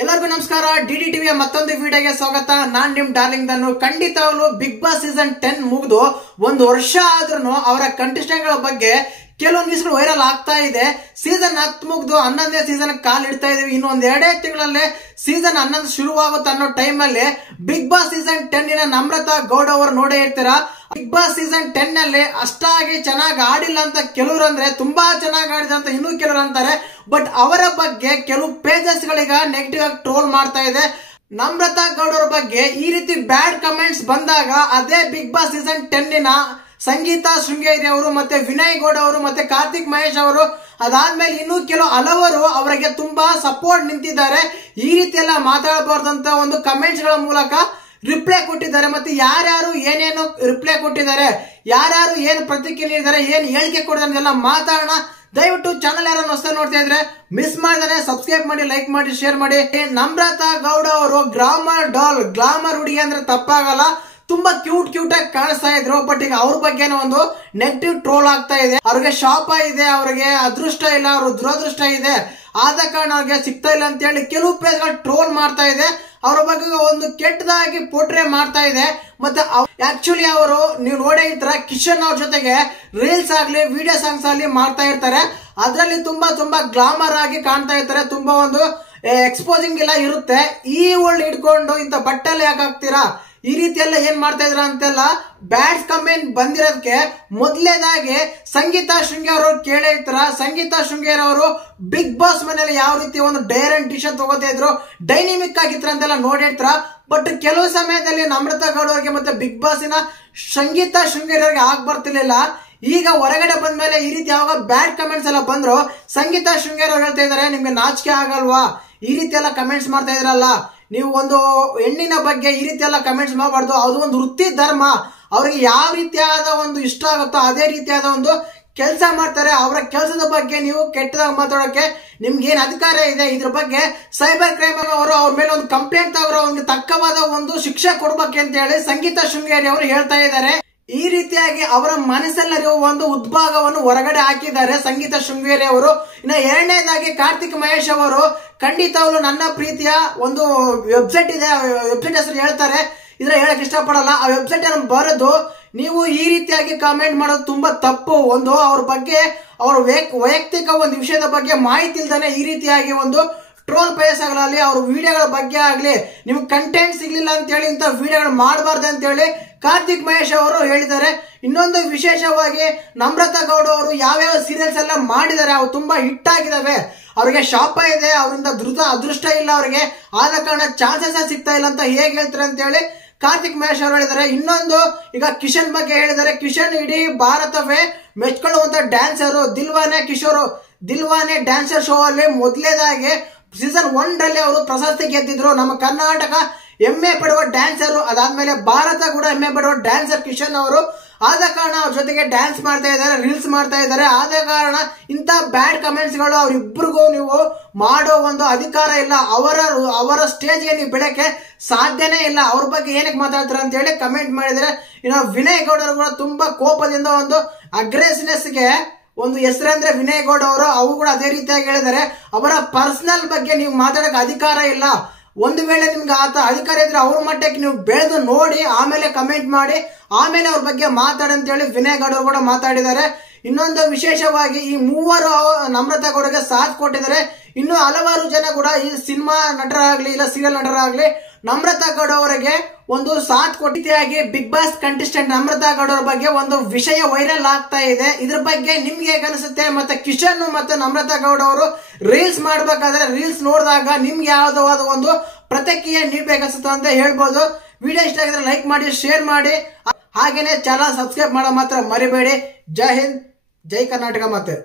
ಎಲ್ಲರಿಗೂ ನಮಸ್ಕಾರ. ಡಿಡಿ ಟಿವಿಯ ಮತ್ತೊಂದು ವಿಡಿಯೋಗೆ ಸ್ವಾಗತ. ನಾನ್ ನಿಮ್ ಡಾರ್ಲಿಂಗ್ ದನ್ನು. ಖಂಡಿತವಾಗ್ಲೂ ಬಿಗ್ ಬಾಸ್ ಸೀಸನ್ 10 ಮುಗಿದು ಒಂದು ವರ್ಷ ಆದ್ರೂ ಅವರ ಕಂಟೆಸ್ಟೆಂಟ್ ಗಳ ಬಗ್ಗೆ ಕೆಲವೊಂದು ನ್ಯೂಸ್ಗಳು ವೈರಲ್ ಆಗ್ತಾ ಇದೆ. ಸೀಸನ್ 10 ಮುಗಿದು 11ನೇ ಸೀಸನ್ ಕಾಲ್ ಇಡ್ತಾ ಇದೀವಿ. ಇನ್ನು ಒಂದ್ 2 ತಿಂಗಳಲ್ಲೇ ಸೀಸನ್ 11 ಶುರುವಾಗುತ್ತೆ ಅನ್ನೋ ಟೈಮ್ ಅಲ್ಲಿ Bigg Boss season 10 Namratha Gowda ಅವರು ನೋಡೇ ಇರ್ತೀರಾ. ಬಿಗ್ ಬಾಸ್ ಸೀಸನ್ 10 ನಲ್ಲಿ ಅಷ್ಟಾಗಿ ಚೆನ್ನಾಗಿ ಆಡಿಲ್ಲ ಅಂತ ಕೆಲವರು ಅಂದ್ರೆ, ತುಂಬಾ ಚೆನ್ನಾಗಿ ಆಡಿದ ಅಂತ ಇನ್ನೂ ಕೆಲವರು ಅಂತಾರೆ. ಬಟ್ ಅವರ ಬಗ್ಗೆ ಕೆಲವು ಪೇಜಸ್ ಗಳೀಗ ನೆಗೆಟಿವ್ ಆಗಿ ಟ್ರೋಲ್ ಮಾಡ್ತಾ ಇದೆ. ನಮ್ರತಾ ಗೌಡ ಅವರ ಬಗ್ಗೆ ಈ ರೀತಿ ಬ್ಯಾಡ್ ಕಮೆಂಟ್ಸ್ ಬಂದಾಗ ಅದೇ Bigg Boss season 10 Sangeetha Sringeri ಅವರು ಮತ್ತೆ ವಿನಯ್ ಗೌಡ ಅವರು ಮತ್ತೆ ಕಾರ್ತಿಕ್ ಮಹೇಶ್ ಅವರು, ಅದಾದ್ಮೇಲೆ ಇನ್ನೂ ಕೆಲವು ಹಲವರು ಅವರಿಗೆ ತುಂಬಾ ಸಪೋರ್ಟ್ ನಿಂತಿದ್ದಾರೆ. ಈ ರೀತಿ ಎಲ್ಲ ಮಾತಾಡಬಾರ್ದಂತ ಒಂದು ಕಮೆಂಟ್ಸ್ ಗಳ ಮೂಲಕ ರಿಪ್ಲೈ ಕೊಟ್ಟಿದ್ದಾರೆ. ಮತ್ತೆ ಯಾರ್ಯಾರು ಏನೇನು ರಿಪ್ಲೈ ಕೊಟ್ಟಿದ್ದಾರೆ, ಯಾರ್ಯಾರು ಏನು ಪ್ರತಿಕ್ರಿಯೆ ನೀಡಿದ್ದಾರೆ, ಏನ್ ಹೇಳಿಕೆ ಕೊಟ್ಟಿದ್ದಾರೆ ಎಲ್ಲ ಮಾತಾಡೋಣ. ದಯವಿಟ್ಟು ಚಾನಲ್ ಯಾರನ್ನು ಹೊಸ ನೋಡ್ತಾ ಇದ್ರೆ ಮಿಸ್ ಮಾಡಿದ್ರೆ ಸಬ್ಸ್ಕ್ರೈಬ್ ಮಾಡಿ, ಲೈಕ್ ಮಾಡಿ, ಶೇರ್ ಮಾಡಿ. ನಮ್ರತಾ ಗೌಡ ಅವರು ಗ್ಲಾಮರ್ ಡಾಲ್, ಗ್ಲಾಮರ್ ಹುಡುಗಿ ಅಂದ್ರೆ ತಪ್ಪಾಗಲ್ಲ, ತುಂಬಾ ಕ್ಯೂಟ್ ಆಗಿ ಕಾಣಿಸ್ತಾ ಇದ್ರು. ಬಟ್ ಈಗ ಅವ್ರ ಬಗ್ಗೆ ಒಂದು ನೆಗೆಟಿವ್ ಟ್ರೋಲ್ ಆಗ್ತಾ ಇದೆ. ಅವ್ರಿಗೆ ಶಾಪ ಇದೆ, ಅವ್ರಿಗೆ ಅದೃಷ್ಟ ಇಲ್ಲ, ಅವ್ರ ದುರದೃಷ್ಟ ಇದೆ, ಆದ ಕಾರಣ ಅವ್ರಿಗೆ ಸಿಗ್ತಾ ಇಲ್ಲ ಅಂತ ಹೇಳಿ ಕೆಲವು ಪೇಜ್ ಗಳು ಟ್ರೋಲ್ ಮಾಡ್ತಾ ಇದೆ. ಅವರ ಬಗ್ಗೆ ಒಂದು ಕೆಟ್ಟದಾಗಿ ಪೋಟ್ರೆ ಮಾಡ್ತಾ ಇದೆ. ಮತ್ತೆ ಆಕ್ಚುಲಿ ಅವರು ನೀವು ನೋಡೇ ಇರ್ತಾರ, ಕಿಶನ್ ಅವ್ರ ಜೊತೆಗೆ ರೀಲ್ಸ್ ಆಗ್ಲಿ ವಿಡಿಯೋ ಸಾಂಗ್ಸ್ ಆಗ್ಲಿ ಮಾಡ್ತಾ ಇರ್ತಾರೆ. ಅದರಲ್ಲಿ ತುಂಬಾ ಗ್ಲಾಮರ್ ಆಗಿ ಕಾಣ್ತಾ ಇರ್ತಾರೆ. ತುಂಬಾ ಒಂದು ಎಕ್ಸ್ಪೋಸಿಂಗ್ ಎಲ್ಲ ಇರುತ್ತೆ. ಈ ಒಳ್ಳೆ ಹಿಡ್ಕೊಂಡು ಇಂತ ಬಟ್ಟೆಲ್ಲ ಯಾಕೆ ಹಾಕ್ತೀರಾ, ಈ ರೀತಿ ಎಲ್ಲ ಏನ್ ಮಾಡ್ತಾ ಇದ್ರ ಅಂತೆಲ್ಲ ಬ್ಯಾಡ್ ಕಮೆಂಟ್ ಬಂದಿರೋದಕ್ಕೆ ಮೊದಲನೇದಾಗಿ ಸಂಗೀತಾ ಶೃಂಗೇರಿ ಅವರು ಕೇಳೇ ಇರ್ತಾರ. ಸಂಗೀತಾ ಶೃಂಗೇರಿ ಅವರು ಬಿಗ್ ಬಾಸ್ ಮನೇಲಿ ಯಾವ ರೀತಿ ಒಂದು ಡೇರ್ ಅಂಡ್ ಡಿಸಿಷನ್ ತಗೋತಾ ಇದ್ರು, ಡೈನಿಮಿಕ್ ಆಗಿತ್ರ ಅಂತೆಲ್ಲ ನೋಡಿರ್ತಾರ. ಬಟ್ ಕೆಲವು ಸಮಯದಲ್ಲಿ ನಮ್ರತಾ ಗೌಡ ಅವರಿಗೆ ಮತ್ತೆ ಬಿಗ್ ಬಾಸ್ನ ಸಂಗೀತಾ ಶೃಂಗೇರಿ ಅವರಿಗೆ ಆಗ್ ಬರ್ತಿರ್ಲಿಲ್ಲ. ಈಗ ಹೊರಗಡೆ ಬಂದ್ಮೇಲೆ ಈ ರೀತಿ ಯಾವಾಗ ಬ್ಯಾಡ್ ಕಮೆಂಟ್ಸ್ ಎಲ್ಲ ಬಂದ್ರು, ಸಂಗೀತಾ ಶೃಂಗೇರಿ ಅವ್ರು ಹೇಳ್ತಾ ಇದಾರೆ, ನಿಮ್ಗೆ ನಾಚಿಕೆ ಆಗಲ್ವಾ ಈ ರೀತಿ ಎಲ್ಲ ಕಮೆಂಟ್ಸ್ ಮಾಡ್ತಾ ಇದ್ರಲ್ಲ, ನೀವು ಒಂದು ಹೆಣ್ಣಿನ ಬಗ್ಗೆ ಈ ರೀತಿ ಎಲ್ಲ ಕಮೆಂಟ್ಸ್ ಮಾಡಬಾರ್ದು, ಅದು ಒಂದು ವೃತ್ತಿ ಧರ್ಮ, ಅವ್ರಿಗೆ ಯಾವ ರೀತಿಯಾದ ಒಂದು ಇಷ್ಟ ಆಗುತ್ತೋ ಅದೇ ರೀತಿಯಾದ ಒಂದು ಕೆಲಸ ಮಾಡ್ತಾರೆ. ಅವರ ಕೆಲಸದ ಬಗ್ಗೆ ನೀವು ಕೆಟ್ಟದಾಗ ಮಾತಾಡೋಕೆ ನಿಮ್ಗೆ ಏನ್ ಅಧಿಕಾರ ಇದೆ? ಇದ್ರ ಬಗ್ಗೆ ಸೈಬರ್ ಕ್ರೈಮ್ ಅವರು ಅವ್ರ ಮೇಲೆ ಒಂದು ಕಂಪ್ಲೇಂಟ್ ತಗೊಂಡು ಅವ್ರಿಗೆ ತಕ್ಕವಾದ ಒಂದು ಶಿಕ್ಷೆ ಕೊಡ್ಬೇಕಂತ ಹೇಳಿ ಸಂಗೀತಾ ಶೃಂಗೇರಿ ಅವರು ಹೇಳ್ತಾ ಇದ್ದಾರೆ. ಈ ರೀತಿಯಾಗಿ ಅವರ ಮನಸ್ಸೆಲ್ಲರಿಗೂ ಒಂದು ಉದ್ಭಾಗವನ್ನು ಹೊರಗಡೆ ಹಾಕಿದ್ದಾರೆ ಸಂಗೀತಾ ಶೃಂಗೇರಿ ಅವರು. ಇನ್ನು ಎರಡನೇದಾಗಿ ಕಾರ್ತಿಕ್ ಮಹೇಶ್ ಅವರು ಖಂಡಿತವಾಗ್ಲೂ ನನ್ನ ಪ್ರೀತಿಯ ಒಂದು ವೆಬ್ಸೈಟ್ ಇದೆ, ವೆಬ್ಸೈಟ್ ಹೆಸರು ಹೇಳ್ತಾರೆ, ಇದ್ರ ಹೇಳಕ್ ಇಷ್ಟಪಡಲ್ಲ. ಆ ವೆಬ್ಸೈಟ್ ಅನ್ನು ಬರೆದು ನೀವು ಈ ರೀತಿಯಾಗಿ ಕಾಮೆಂಟ್ ಮಾಡೋದು ತುಂಬಾ ತಪ್ಪು. ಒಂದು ಅವ್ರ ಬಗ್ಗೆ ಅವ್ರ ವೈಯಕ್ತಿಕ ಒಂದು ವಿಷಯದ ಬಗ್ಗೆ ಮಾಹಿತಿ ಇಲ್ದಾನೆ ಈ ರೀತಿಯಾಗಿ ಒಂದು ಟ್ರೋಲ್ ಪೇಜ್ ಆಗಲಿ ಅವ್ರ ವಿಡಿಯೋಗಳ ಬಗ್ಗೆ ಆಗ್ಲಿ ನಿಮ್ಗೆ ಕಂಟೆಂಟ್ ಸಿಗ್ಲಿಲ್ಲ ಅಂತ ಹೇಳಿ ಇಂತ ವಿಡಿಯೋಗಳು ಮಾಡಬಾರ್ದು ಅಂತ ಹೇಳಿ ಕಾರ್ತಿಕ್ ಮಹೇಶ್ ಅವರು ಹೇಳಿದ್ದಾರೆ. ಇನ್ನೊಂದು ವಿಶೇಷವಾಗಿ ನಮ್ರತಾ ಗೌಡ ಅವರು ಯಾವ್ಯಾವ ಸೀರಿಯಲ್ಸ್ ಎಲ್ಲ ಮಾಡಿದ್ದಾರೆ, ಅವು ತುಂಬಾ ಹಿಟ್ ಆಗಿದಾವೆ. ಅವ್ರಿಗೆ ಶಾಪ ಇದೆ, ಅವರಿಂದ ಅದೃಷ್ಟ ಇಲ್ಲ ಅವ್ರಿಗೆ, ಆದ ಕಾರಣ ಚಾನ್ಸಸ್ ಸಿಗ್ತಾ ಇಲ್ಲ ಅಂತ ಹೇಗೆ ಹೇಳ್ತಾರೆ ಅಂತ ಹೇಳಿ ಕಾರ್ತಿಕ್ ಮಹೇಶ್ ಅವರು ಹೇಳಿದ್ದಾರೆ. ಇನ್ನೊಂದು ಈಗ ಕಿಶನ್ ಬಗ್ಗೆ ಹೇಳಿದ್ದಾರೆ. ಕಿಶನ್ ಇಡೀ ಭಾರತವೇ ಮೆಚ್ಕೊಳ್ಳುವಂತ ಡ್ಯಾನ್ಸರ್. ದಿಲ್ವಾನೆ ಡ್ಯಾನ್ಸರ್ ಶೋ ಅಲ್ಲಿ ಮೊದಲೇದಾಗಿ ಸೀಸನ್ 1 ರಲ್ಲಿ ಅವರು ಪ್ರಶಸ್ತಿ ಗೆದ್ದಿದ್ರು. ನಮ್ಮ ಕರ್ನಾಟಕ ಹೆಮ್ಮೆ ಪಡುವ ಡ್ಯಾನ್ಸರ್, ಅದಾದ್ಮೇಲೆ ಭಾರತ ಕೂಡ ಹೆಮ್ಮೆ ಪಡುವ ಡ್ಯಾನ್ಸರ್ ಕಿಶನ್ ಅವರು. ಆದ ಕಾರಣ ಅವ್ರ ಜೊತೆಗೆ ಡ್ಯಾನ್ಸ್ ಮಾಡ್ತಾ ಇದ್ದಾರೆ, ರೀಲ್ಸ್ ಮಾಡ್ತಾ ಇದ್ದಾರೆ. ಆದ ಕಾರಣ ಇಂತ ಬ್ಯಾಡ್ ಕಮೆಂಟ್ಸ್ ಗಳು ಅವ್ರಿಬ್ರಿಗೂ ನೀವು ಮಾಡೋ ಒಂದು ಅಧಿಕಾರ ಇಲ್ಲ. ಅವರ ಸ್ಟೇಜ್ಗೆ ನೀವು ಬಿಡಕ್ಕೆ ಸಾಧ್ಯನೇ ಇಲ್ಲ. ಅವ್ರ ಬಗ್ಗೆ ಏನಕ್ಕೆ ಮಾತಾಡ್ತಾರೆ ಅಂತ ಹೇಳಿ ಕಮೆಂಟ್ ಮಾಡಿದ್ರೆ. ಇನ್ನು ವಿನಯ್ ಗೌಡರು ಕೂಡ ತುಂಬಾ ಕೋಪದಿಂದ ಒಂದು ಅಗ್ರೆಸಿವ್ನೆಸ್ಗೆ ಒಂದು ಹೆಸರಂದ್ರೆ ವಿನಯ್ ಗೌಡ ಅವರು, ಅವು ಕೂಡ ಅದೇ ರೀತಿಯಾಗಿ ಹೇಳಿದ್ದಾರೆ. ಅವರ ಪರ್ಸನಲ್ ಬಗ್ಗೆ ನೀವು ಮಾತಾಡಕ್ಕೆ ಅಧಿಕಾರ ಇಲ್ಲ. ಒಂದು ವೇಳೆ ನಿಮ್ಗೆ ಆತ ಅಧಿಕಾರ ಇದ್ರೆ ಅವ್ರ ಮಟ್ಟಕ್ಕೆ ನೀವು ಬೆಳೆದು ನೋಡಿ ಆಮೇಲೆ ಕಮೆಂಟ್ ಮಾಡಿ ಆಮೇಲೆ ಅವ್ರ ಬಗ್ಗೆ ಮಾತಾಡಿ ಅಂತ ಹೇಳಿ ವಿನಯ್ ಗೌಡ ಅವರು ಕೂಡ ಮಾತಾಡಿದ್ದಾರೆ. ಇನ್ನೊಂದು ವಿಶೇಷವಾಗಿ ಈ ಮೂವರು ನಮ್ರತಾ ಗೌಡಗೆ ಸಾಥ್ ಕೊಟ್ಟಿದ್ದಾರೆ. ಇನ್ನು ಹಲವಾರು ಜನ ಕೂಡ ಈ ಸಿನಿಮಾ ನಟರಾಗ್ಲಿ ಇಲ್ಲ ಸೀರಿಯಲ್ ನಟರಾಗ್ಲಿ ನಮ್ರತಾ ಗೌಡ ಅವರಿಗೆ ಒಂದು ಸಾಥ್ ಕೊಟ್ಟಿಯಾಗಿ Big Boss contestant Namrata Gowda ಅವರ ಬಗ್ಗೆ ಒಂದು ವಿಷಯ ವೈರಲ್ ಆಗ್ತಾ ಇದೆ. ಇದ್ರ ಬಗ್ಗೆ ನಿಮ್ಗೆ ಹೇಗೆ ಅನಿಸುತ್ತೆ? ಮತ್ತೆ ಕಿಶನ್ ಮತ್ತೆ ನಮ್ರತಾ ಗೌಡ ಅವರು ರೀಲ್ಸ್ ಮಾಡ್ಬೇಕಾದ್ರೆ ರೀಲ್ಸ್ ನೋಡಿದಾಗ ನಿಮ್ಗೆ ಯಾವ್ದಾದ ಒಂದು ಪ್ರತಿಕ್ರಿಯೆ ನೀಡಬೇಕನ್ಸುತ್ತೆ ಅಂತ ಹೇಳ್ಬೋದು. ವಿಡಿಯೋ ಇಷ್ಟ ಆಗಿದ್ರೆ ಲೈಕ್ ಮಾಡಿ, ಶೇರ್ ಮಾಡಿ, ಹಾಗೇನೆ ಚಾನಲ್ ಸಬ್ಸ್ಕ್ರೈಬ್ ಮಾಡೋ ಮಾತ್ರ ಮರಿಬೇಡಿ. ಜೈ ಹಿಂದ್, ಜೈ ಕರ್ನಾಟಕ. ಮತ್ತೆ